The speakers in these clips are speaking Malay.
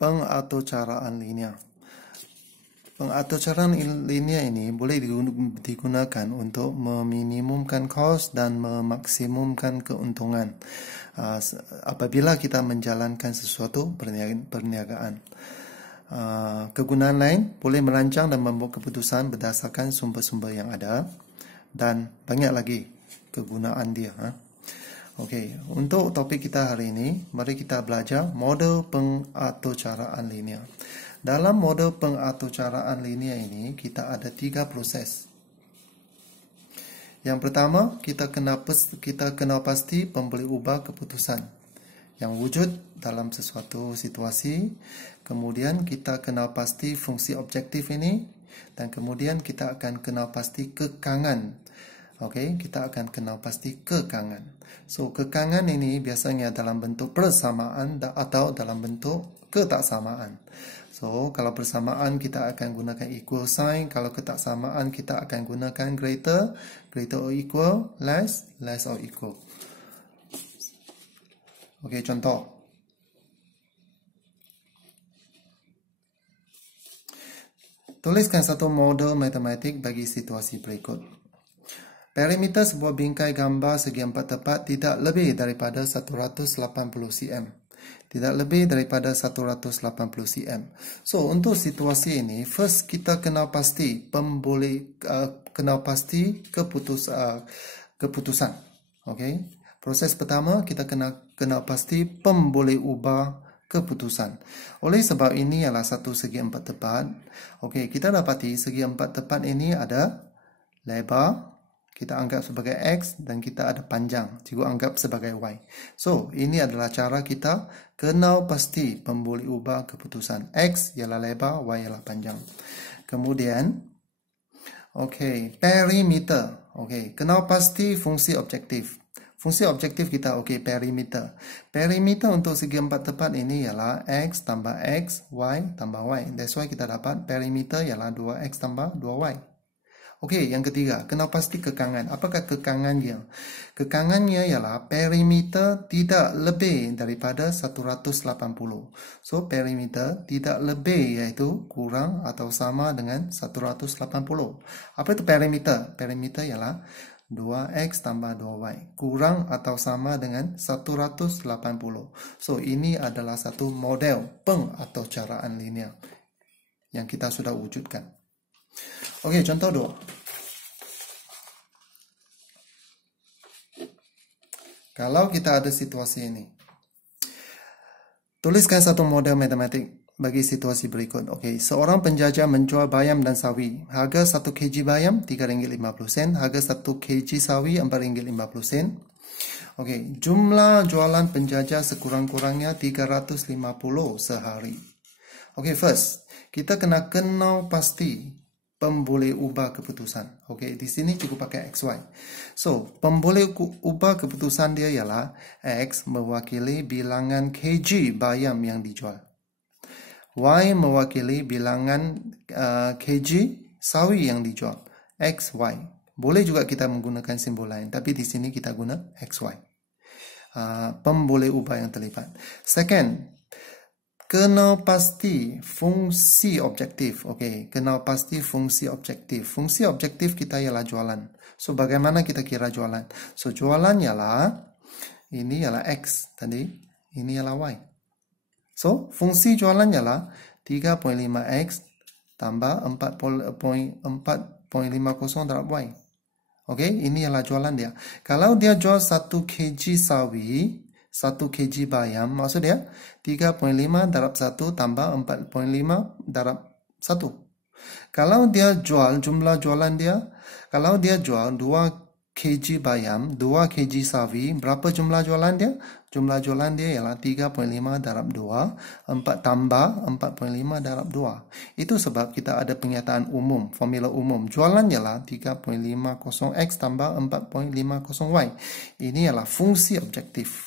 Pengaturcaraan linear. Pengaturcaraan linear ini boleh digunakan untuk meminimumkan kos dan memaksimumkan keuntungan apabila kita menjalankan sesuatu perniagaan. Kegunaan lain boleh merancang dan membuat keputusan berdasarkan sumber-sumber yang ada, dan banyak lagi kegunaan dia. Okey, untuk topik kita hari ini, mari kita belajar model pengaturcaraan linear. Dalam model pengaturcaraan linear ini, kita ada 3 proses. Yang pertama, kita kena pasti pemboleh ubah keputusan yang wujud dalam sesuatu situasi. Kemudian kita kena pasti fungsi objektif ini, dan kemudian kita akan kena pasti kekangan. Okey, kita akan kenal pasti kekangan. So, kekangan ini biasanya dalam bentuk persamaan atau dalam bentuk ketaksamaan. So, kalau persamaan kita akan gunakan equal sign, kalau ketaksamaan kita akan gunakan greater or equal, less or equal. Okey, contoh. Tuliskan satu model matematik bagi situasi berikut. Perimeter sebuah bingkai gambar segi empat tepat tidak lebih daripada 180 cm. Tidak lebih daripada 180 cm. So, untuk situasi ini, first kita kenal pasti keputusan. Okey. Proses pertama, kita kenal pasti pemboleh ubah keputusan. Oleh sebab ini ialah satu segi empat tepat. Okey, kita dapati segi empat tepat ini ada lebar, kita anggap sebagai X, dan kita ada panjang, cikgu anggap sebagai Y. So, ini adalah cara kita kenal pasti pemboleh ubah keputusan. X ialah lebar, Y ialah panjang. Kemudian, okey, perimeter. Okey, kenal pasti fungsi objektif. Fungsi objektif kita, okey, perimeter. Perimeter untuk segi empat tepat ini ialah X tambah X, Y tambah Y. That's why kita dapat perimeter ialah 2X tambah 2Y. Okey, yang ketiga, kenal pasti kekangan. Apakah kekangannya? Kekangannya ialah perimeter tidak lebih daripada 180. So, perimeter tidak lebih iaitu kurang atau sama dengan 180. Apa itu perimeter? Perimeter ialah 2X tambah 2Y. Kurang atau sama dengan 180. So, ini adalah satu model pengaturcaraan linear yang kita sudah wujudkan. Okey, contoh 2. Kalau kita ada situasi ini, tuliskan satu model matematik bagi situasi berikut. Okey, seorang penjajah menjual bayam dan sawi. Harga 1 kg bayam RM3.50, harga 1 kg sawi RM4.50. Okey, jumlah jualan penjajah sekurang-kurangnya 350 sehari. Okey, first, kita kena kenal pasti pemboleh ubah keputusan. Okey, di sini cukup pakai XY. So, pemboleh ubah keputusan dia ialah X mewakili bilangan kg bayam yang dijual. Y mewakili bilangan kg sawi yang dijual. X, Y. Boleh juga kita menggunakan simbol lain, tapi di sini kita guna XY. Pemboleh ubah yang terlibat. Second, kenal pasti fungsi objektif. Okey, kenal pasti fungsi objektif. Fungsi objektif kita ialah jualan. So, bagaimana kita kira jualan? So, jualan ialah, ini ialah X tadi, ini ialah Y. So, fungsi jualan ialah 3.5X tambah 4.50 darab Y. Okey, ini ialah jualan dia. Kalau dia jual 1 kg sawi, 1 kg bayam, maksud dia 3.5 darab 1 tambah 4.5 darab 1. Kalau dia jual, jumlah jualan dia, kalau dia jual 2 kg bayam, 2 kg sawi, berapa jumlah jualan dia? Jumlah jualan dia ialah 3.5 darab 2, 4 tambah 4.5 darab 2. Itu sebab kita ada pernyataan umum, formula umum. Jualan ialah 3.50X tambah 4.50Y. Ini ialah fungsi objektif.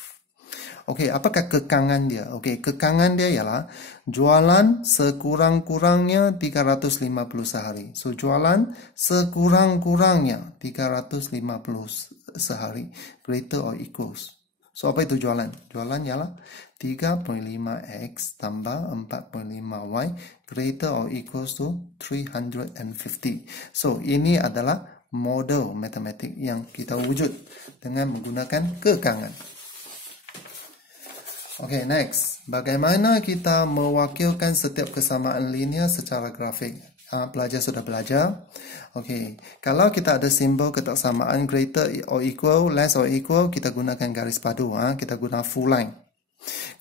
Okey, apakah kekangan dia? Okey, kekangan dia ialah jualan sekurang-kurangnya 350 sehari. So, jualan sekurang-kurangnya 350 sehari. Greater or equals. So, apa itu jualan? Jualan ialah 35x tambah 45y greater or equals to 350. So, ini adalah model matematik yang kita wujud dengan menggunakan kekangan. Okay, next. Bagaimana kita mewakilkan setiap kesamaan linear secara grafik? Pelajar sudah belajar. Okay, kalau kita ada simbol ketaksamaan greater or equal, less or equal, kita gunakan garis padu. Kita guna full line.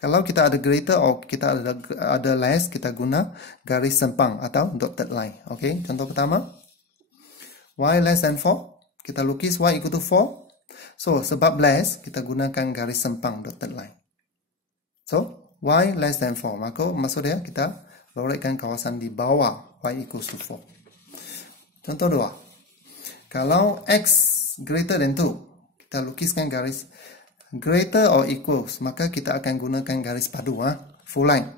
Kalau kita ada greater or kita ada less, kita guna garis sempang atau dotted line. Okay, contoh pertama. Y less than 4. Kita lukis Y equal to 4. So, sebab less, kita gunakan garis sempang dotted line. So, Y less than 4. Maka maksud dia, kita lorekkan kawasan di bawah Y equals to 4. Contoh 2. Kalau X greater than 2, kita lukiskan garis greater or equals, maka kita akan gunakan garis padu, full line.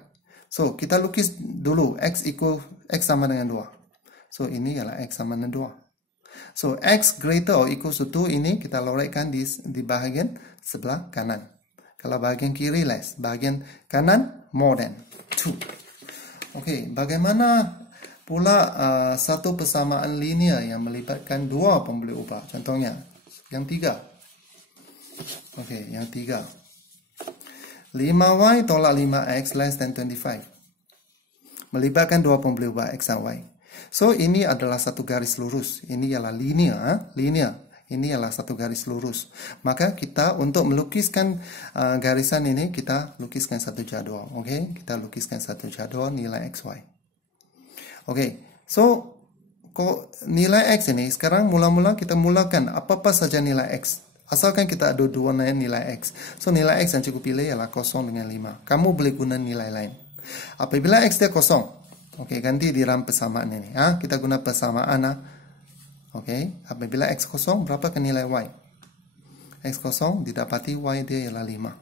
So, kita lukis dulu X sama dengan 2. So, ini ialah X sama dengan 2. So, X greater or equals to 2 ini kita lorekkan di bahagian sebelah kanan. Kalau bahagian kiri less, bahagian kanan more than 2. Okey, bagaimana pula satu persamaan linear yang melibatkan dua pemboleh ubah? Contohnya, yang 3. Okey, yang 3. 5y tolak 5x less than 25. Melibatkan dua pemboleh ubah x dan y. So, ini adalah satu garis lurus. Ini ialah linear. Ini ialah satu garis lurus. Maka kita untuk melukiskan garisan ini, kita lukiskan satu jadual. Okey, kita lukiskan satu jadual nilai xy. Okey, so nilai x ini sekarang mula-mula kita mulakan apa-apa saja nilai x. Asalkan kita ada dua nilai x. So, nilai x yang cikgu pilih ialah 0 dengan 5. Kamu boleh guna nilai lain. Apabila x dia 0, okey, ganti di dalam persamaan ini. Kita guna persamaan. Okey, apabila x 0, berapa ke nilai y? X 0 didapati y dia ialah 5.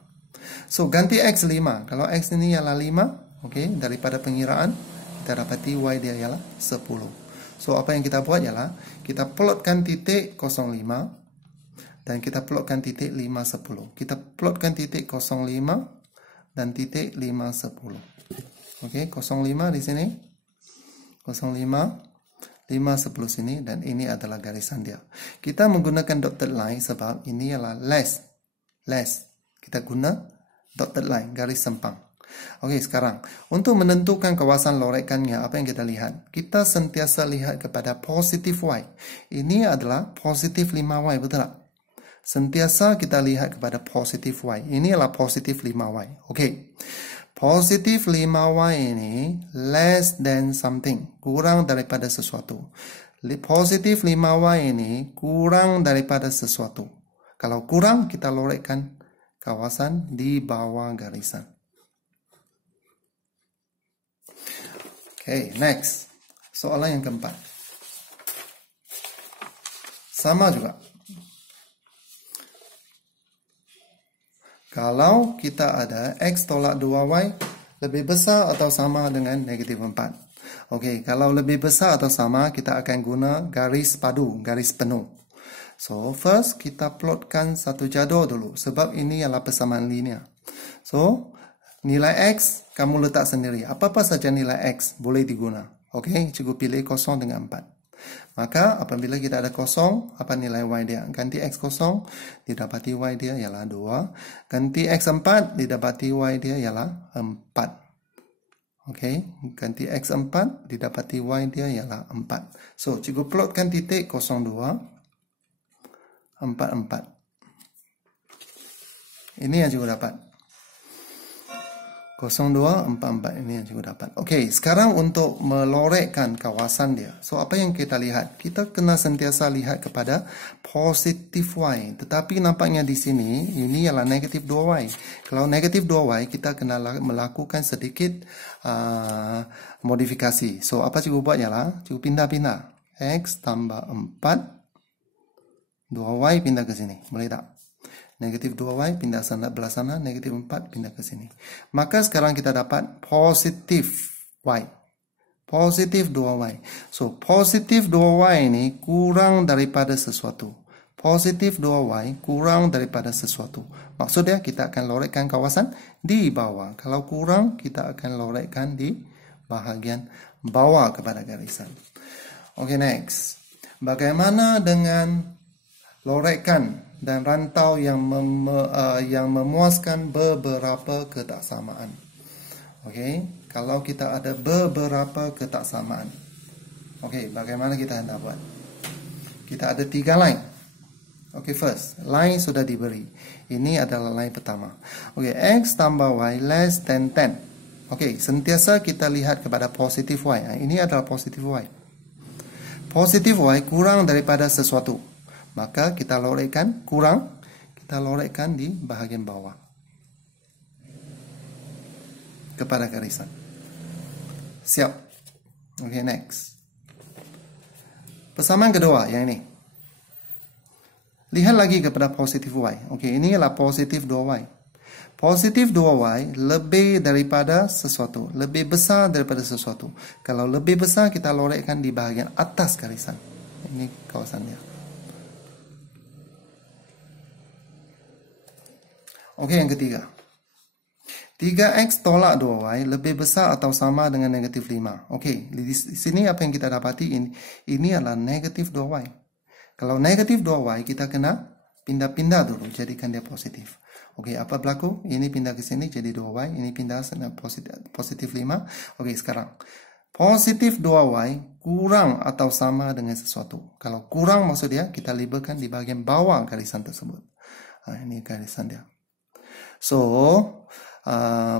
So, ganti x 5. Kalau x ini ialah 5, okey, daripada pengiraan, kita dapati y dia ialah 10. So, apa yang kita buat ialah, kita plotkan titik 05, dan kita plotkan titik 5, 10. Kita plotkan titik 05 dan titik 5, 10. Okey, 05 di sini. 05, 5, 10 sini. Dan ini adalah garisan dia. Kita menggunakan dotted line sebab ini adalah less. Kita guna dotted line, garis sempang. Okey, sekarang. Untuk menentukan kawasan lorekannya, apa yang kita lihat? Kita sentiasa lihat kepada positif y. Ini adalah positif 5y, betul tak? Sentiasa kita lihat kepada positif y. Ini adalah positif 5y. Okey. Positif 5y ini less than something. Kurang daripada sesuatu. Positif 5y ini kurang daripada sesuatu. Kalau kurang, kita lorekkan kawasan di bawah garisan. Okey, next. Soalan yang keempat. Sama juga. Kalau kita ada x tolak 2y lebih besar atau sama dengan negatif 4. Okey, kalau lebih besar atau sama, kita akan guna garis padu, garis penuh. So, first kita plotkan satu jadual dulu. Sebab ini adalah persamaan linear. So, nilai x kamu letak sendiri. Apa-apa saja nilai x boleh diguna. Okey, cikgu pilih 0 dengan 4. Maka apabila kita ada 0, apa nilai y dia? Ganti x 0, didapati y dia ialah 2. Ganti x 4, didapati y dia ialah 4. Okey, ganti x 4, didapati y dia ialah 4. So, cikgu plotkan titik 02, 4, 4. Ini yang cikgu dapat. 0244 ini yang cikgu dapat. Okey, sekarang untuk melorekkan kawasan dia. So, apa yang kita lihat? Kita kena sentiasa lihat kepada positif y. Tetapi nampaknya di sini, ini ialah negatif 2y. Kalau negatif 2y, kita kena melakukan sedikit modifikasi. So, apa cikgu buat ialah, cikgu pindah-pindah. X tambah 4, 2y pindah ke sini. Boleh tak? Negatif 2y pindah belah sana, negatif 4 pindah ke sini. Maka sekarang kita dapat positif y. Positif 2y. So, positif 2y ini kurang daripada sesuatu. positif 2y kurang daripada sesuatu. Maksudnya kita akan lorekkan kawasan di bawah. Kalau kurang, kita akan lorekkan di bahagian bawah kepada garisan. Oke, next. Bagaimana dengan lorekkan dan rantau yang memuaskan beberapa ketaksamaan? Oke, kalau kita ada beberapa ketaksamaan. Oke, bagaimana kita hendak buat? Kita ada 3 line. Oke, first, line sudah diberi. Ini adalah line pertama. Oke, x tambah y less than 10. Oke, sentiasa kita lihat kepada positif y. Ini adalah positif y. Positif y kurang daripada sesuatu. Maka kita lorekkan kurang. Kita lorekkan di bahagian bawah. Kepada garisan. Siap. Oke, next. Persamaan kedua yang ini. Lihat lagi kepada positif y. Oke, ini adalah positif 2y. Positif 2y lebih daripada sesuatu. Lebih besar daripada sesuatu. Kalau lebih besar, kita lorekkan di bahagian atas garisan. Ini kawasannya. Oke, yang ketiga. 3x tolak 2y lebih besar atau sama dengan negatif 5. Oke, di sini apa yang kita dapati? Ini adalah negatif 2y. Kalau negatif 2y, kita kena pindah-pindah dulu, jadikan dia positif. Oke, apa berlaku? Ini pindah ke sini jadi 2y, ini pindah positif 5. Oke, sekarang. Positif 2y kurang atau sama dengan sesuatu. Kalau kurang maksudnya, kita labelkan di bahagian bawah garisan tersebut. Ini garisan dia. So,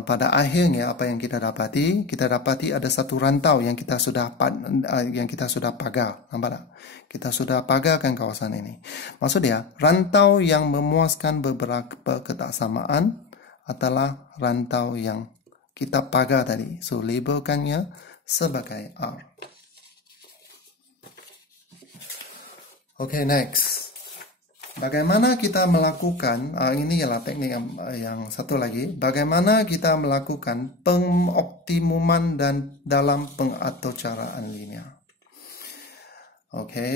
pada akhirnya apa yang kita dapati? Kita dapati ada satu rantau yang kita sudah pagar. Nampak tak? Kita sudah pagarkan kawasan ini. Maksudnya, rantau yang memuaskan beberapa ketaksamaan adalah rantau yang kita pagar tadi. So, labelkannya sebagai R. Okay, next. Bagaimana kita melakukan, ini ialah teknik yang satu lagi, bagaimana kita melakukan pengoptimuman dan dalam pengaturcaraan linear. Oke.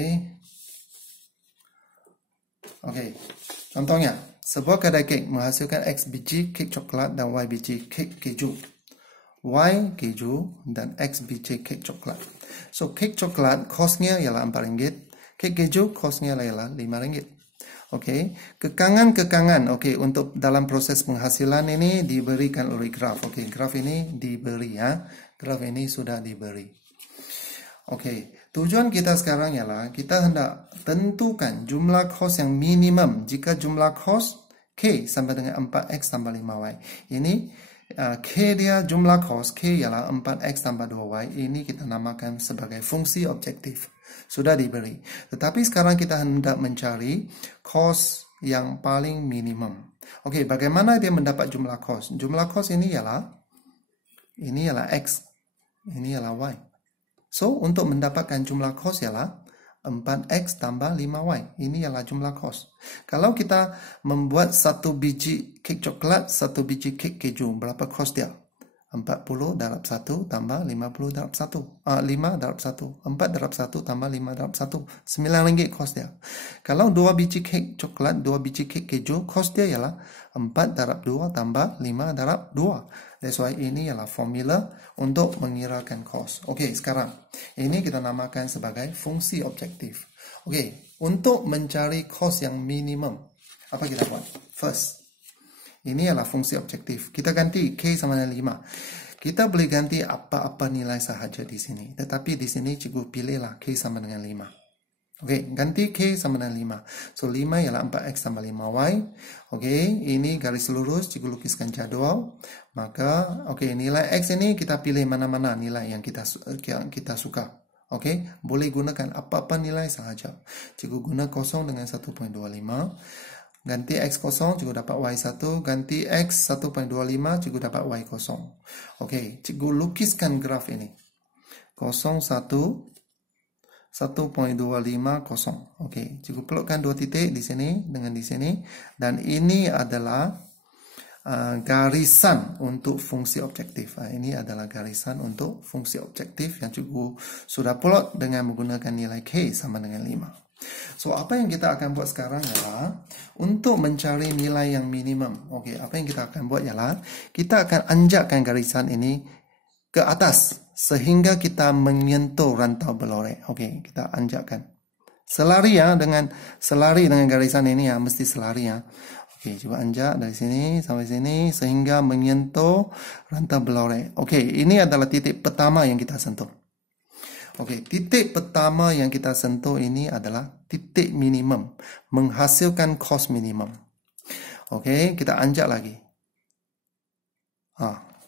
Contohnya, sebuah kedai kek menghasilkan X biji kek coklat dan Y biji kek keju. Y keju dan X biji kek coklat. So, kek coklat kosnya ialah RM4. Kek keju kosnya ialah RM5. Oke, kekangan-kekangan. Oke, untuk dalam proses penghasilan ini diberikan oleh graf. Oke, graf ini diberi ya. Graf ini sudah diberi. Oke, tujuan kita sekarang ialah kita hendak tentukan jumlah kos yang minimum. Jika jumlah kos K sama dengan 4X tambah 5Y. Ini K dia jumlah kos, K ialah 4X tambah 2Y. Ini kita namakan sebagai fungsi objektif. Sudah diberi. Tetapi sekarang kita hendak mencari kos yang paling minimum. Oke, bagaimana dia mendapat jumlah kos? Jumlah kos ini ialah X. Ini ialah Y. So, untuk mendapatkan jumlah kos ialah 4X tambah 5Y. Ini ialah jumlah kos. Kalau kita membuat satu biji kek coklat, satu biji kek keju, berapa kos dia? 40 darab 1 tambah 50 darab 1. 5 darab 1. 4 darab 1 tambah 5 darab 1. RM9 kos dia. Kalau 2 biji kek coklat, 2 biji kek keju, kos dia ialah 4 darab 2 tambah 5 darab 2. That's why ini ialah formula untuk mengirakan kos. Oke, sekarang. Ini kita namakan sebagai fungsi objektif. Oke, untuk mencari kos yang minimum, apa kita buat? First. Ini adalah fungsi objektif. Kita ganti K sama dengan 5. Kita boleh ganti apa-apa nilai sahaja di sini. Tetapi di sini cikgu pilihlah K sama dengan 5. Oke, ganti K sama dengan 5. So, 5 ialah 4X tambah 5Y. Oke, ini garis lurus. Cikgu lukiskan jadual. Maka, oke, nilai X ini kita pilih mana-mana nilai yang kita suka. Oke, boleh gunakan apa-apa nilai sahaja. Cikgu guna 0 dengan 1.25. Ganti X kosong, cikgu dapat Y1. Ganti X 1.25, cikgu dapat Y kosong. Oke, cikgu lukiskan graf ini. 0, 1, 1.25, 0. Oke, cikgu pelukkan 2 titik di sini dengan di sini. Dan ini adalah garisan untuk fungsi objektif. Ini adalah garisan untuk fungsi objektif yang cikgu sudah plot dengan menggunakan nilai K sama dengan 5. So, apa yang kita akan buat sekarang ialah untuk mencari nilai yang minimum. Okey, apa yang kita akan buat ialah kita akan anjakkan garisan ini ke atas sehingga kita menyentuh rantau berlorek. Okey, kita anjakkan. Selari dengan garisan ini mesti selari Okey, cuba anjak dari sini sampai sini sehingga menyentuh rantau berlorek. Okey, ini adalah titik pertama yang kita sentuh. Okey, titik pertama yang kita sentuh ini adalah titik minimum, menghasilkan kos minimum. Okey, kita anjak lagi.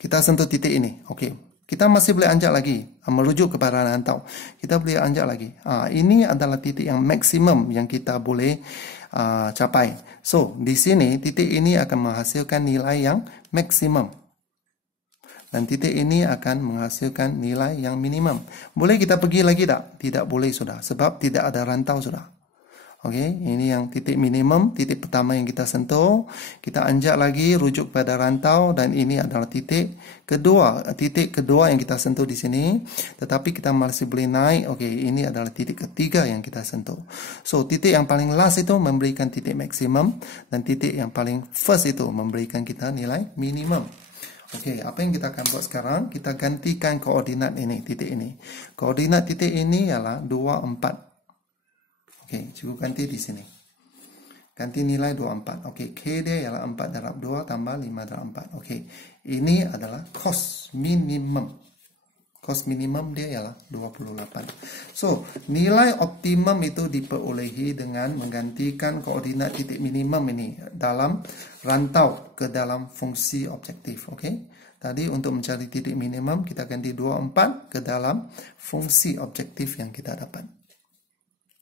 Kita sentuh titik ini. Okey, kita masih boleh anjak lagi, merujuk kepada rantau. Kita boleh anjak lagi. Ini adalah titik yang maksimum yang kita boleh capai. So, di sini titik ini akan menghasilkan nilai yang maksimum. Dan titik ini akan menghasilkan nilai yang minimum. Boleh kita pergi lagi tak? Tidak boleh sudah. Sebab tidak ada rantau sudah. Okey, ini yang titik minimum, titik pertama yang kita sentuh. Kita anjak lagi, rujuk pada rantau. Dan ini adalah titik kedua yang kita sentuh di sini. Tetapi kita masih boleh naik. Okey, ini adalah titik ketiga yang kita sentuh. So, titik yang paling last itu memberikan titik maksimum. Dan titik yang paling first itu memberikan kita nilai minimum. Okey, apa yang kita akan buat sekarang? Kita gantikan koordinat ini, titik ini. Koordinat titik ini ialah 2, 4. Okey, cukup ganti di sini. Ganti nilai 24. Okey, K dia ialah 4 darab 2 tambah 5 darab 4. Okey, ini adalah kos minimum. Kos minimum dia ialah 28. So, nilai optimum itu diperolehi dengan menggantikan koordinat titik minimum ini dalam rantau ke dalam fungsi objektif. Okey. Tadi untuk mencari titik minimum kita ganti 24 ke dalam fungsi objektif yang kita dapat.